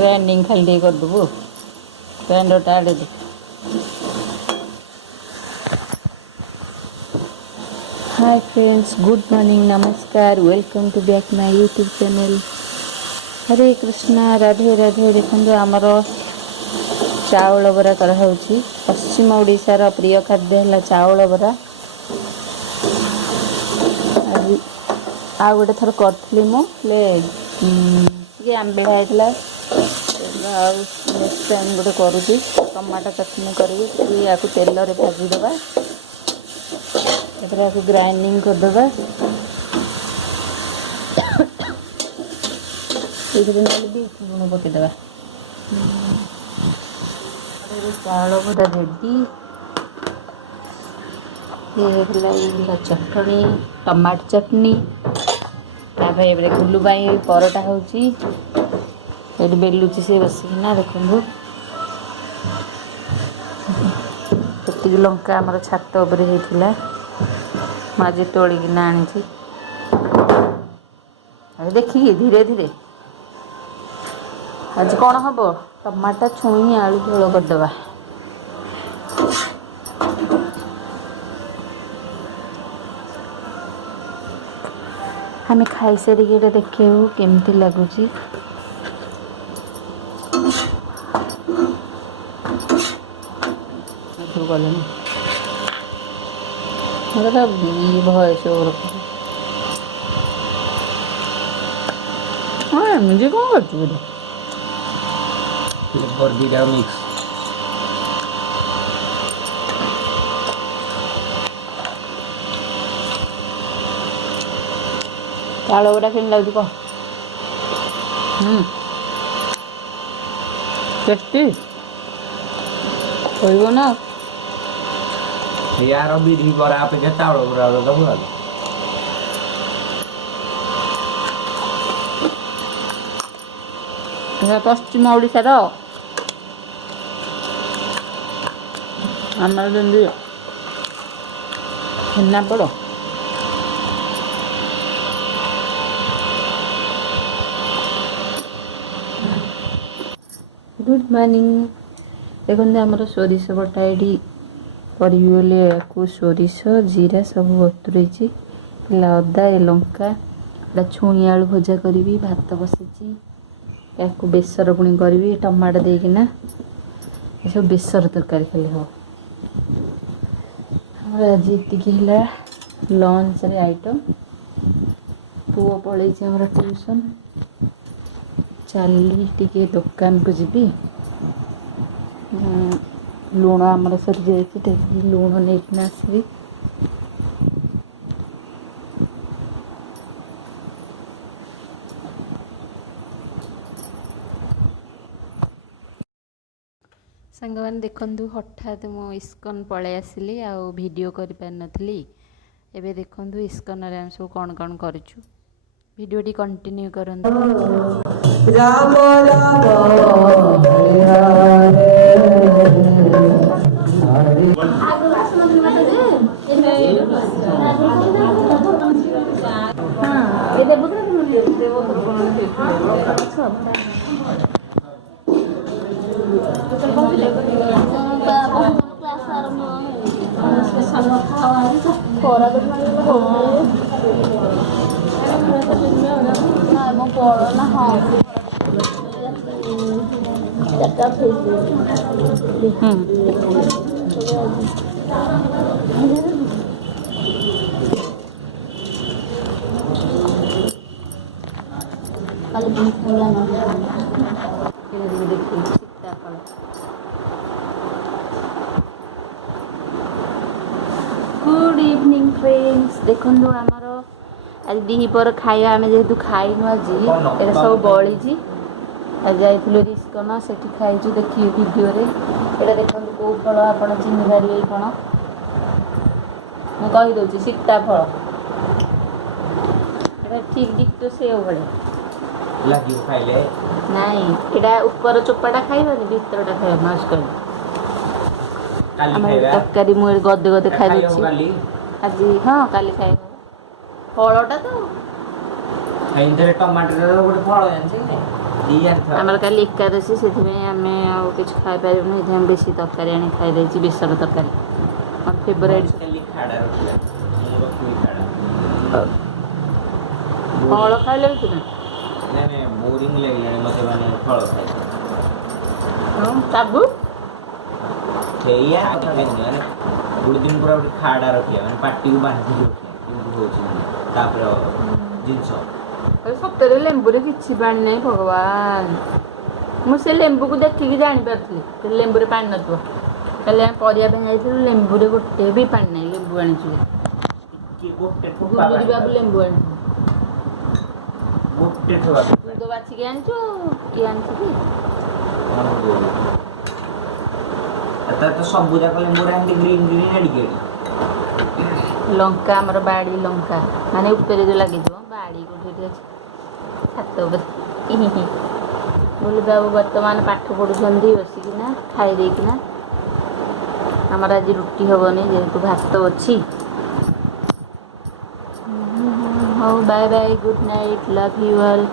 grinding खाली कर देबू grinder टा आड़े दे हाय फ्रेंड्स गुड मॉर्निंग नमस्कार welcome to back my YouTube channel Hare Krishna Radhe Radhe देखो आमर चाउल बरा कर पश्चिम ओडिशार प्रिय खाद्य है चाउल बरा आ गोटे थर करी मुझे आंबिला होता नेक्स्ट टाइम गोटे करुँगी टमाटो चटनी करी या तेल रे भाजीदे आपको ग्राइंडिंग करदे बीट लुण पकईदे चाउल भरा रेडी ये चटनी टमाटो चटनी तापर गुलू परोटा होची बेलुची से बसिकिना देखो कति लंका आमर छात उपरे होता मुझे तोड़िकिना आनी देखिए धीरे धीरे आज कौन हम टमाटा छुई आलू झोल करदे आम खाई सारिक देखू केमती लगुच गले भयस हाँ मुझे कौन कर मिक्स चाउल गुड़ा केम लगे कह टेस्टी कहब ना यार बिरी बरा अपेक्षा चाउल बरा तो भल पश्चिम ओडिशार आमर जमी छेनापोड़ गुड मॉर्निंग देखो आमर सोरिष बटा ये करी सोरिष जीरा सब बतुरे अदा ए लंका छुई आलू भजा करी भात बसई या बेसर पुणी करी टमाटो देकिना ये सब बेसर तरकारी खाली हम आज ये लंच रे आइटम पुओ पलि ट्यूशन चली टी दुकान को जीवी लुण आमर सरी जा लुण नहीं आसबि सांग मैंने देखु हठात मु इस्कन पलि आसली आ वीडियो कर पार नथली एबे देखु इस्कन रे हम सब कौन कौन करूँ वीडियो टी कंटिन्यू करन Ram Ram good evening friends देखो आमर आज दीपर खाया आम जेहेतु खाईनु आज ये सब बड़ी जाइलु इस्कन से खाई देखिए वीडियो रे ये देखो कौ फल आप चिन्ह पारे कौन मुझे कहीदे सीता फल ठीक डिक्टो से भाई नाई एटा ऊपर चोपाटा खाइबनी भीतरटा खाइब मास्क तरकारी मुझे गदे गदे खाई आज हाँ काली खाइ फलटा तो टमाटर गोटे फल जान दिया था ଆମର କାଲି ଏକାଦଶୀ ସେଥିପାଇଁ ଆମେ ଆଉ କିଛି ଖାଇପାରିବୁନି ସେଥିପାଇଁ ଆମେ ବେଶୀ ତରକାରୀ ଆଣି ଖାଇଦେଇଛି ବେସର ତରକାରୀ ମୋର ଫେଭରାଇଟ୍ खाली खाड़ा रखिया मोर की खाड़ा ଫଳ ଖାଇଲେ ବି ନା नहीं बोरिंग लगलानी मते माने फळ खाइ ହଁ ସାବୁ ସେଇଆ ମାନେ ଗୋଟେ ଦିନ ପୁରା ଗୋଟେ ଖାଡ଼ା ରଖିବା ମାନେ ପାଟିକୁ ବାନ୍ଧି ରଖିବା କେମିତି ହଉଛି ତାପରେ ଜିନିଷ ସତରେ ଲେମ୍ବୁରେ କିଛି ପାଣି ନାହିଁ ଭଗବାନ ମୁଁ ସେ ଲେମ୍ବୁକୁ ଦେଖିକି ଜାଣିପାରୁଥିଲି ସେ ଲେମ୍ବୁରେ ପାଣି ନଥିବ କାଲି ଆମେ ପରିବା ପାଇଁ ଯାଇଥିଲୁ ଲେମ୍ବୁରେ ଗୋଟେ ବି ପାଣି ନାହିଁ ଲେମ୍ବୁ ଆଣିଛୁ କି ଗୋଟେ ଠୋପା ଗୁଲୁରି ବାବୁ ଲେମ୍ବୁ ଆଣିଛୁ ଗୋଟେ ଠୋପା ତୁ ତ ବାଛିକି ଆଣିଛୁ କିଏ ଆଣିଛୁ କି आता तो सब जाक लेंबू रांदी ग्रीन ग्रीन अडिके ଲଙ୍କା ଆମର ବାଡ଼ି ଲଙ୍କା ମାନେ ଉପରେ ଯେଉଁ ଲାଗିଯିବ ବାଡ଼ି କୋଉଠି ଅଛି ଛାତ ଉପରେ ବୋଲି ବାବୁ ବର୍ତ୍ତମାନ ପାଠ ପଢ଼ୁଛନ୍ତି ବସିକିନା ଖାଇ ଦେଇକିନା ଆମର ଆଜି ରୁଟି ହେବନି ଯେହେତୁ ଭାତ ଅଛି ହଉ bye bye good night love you all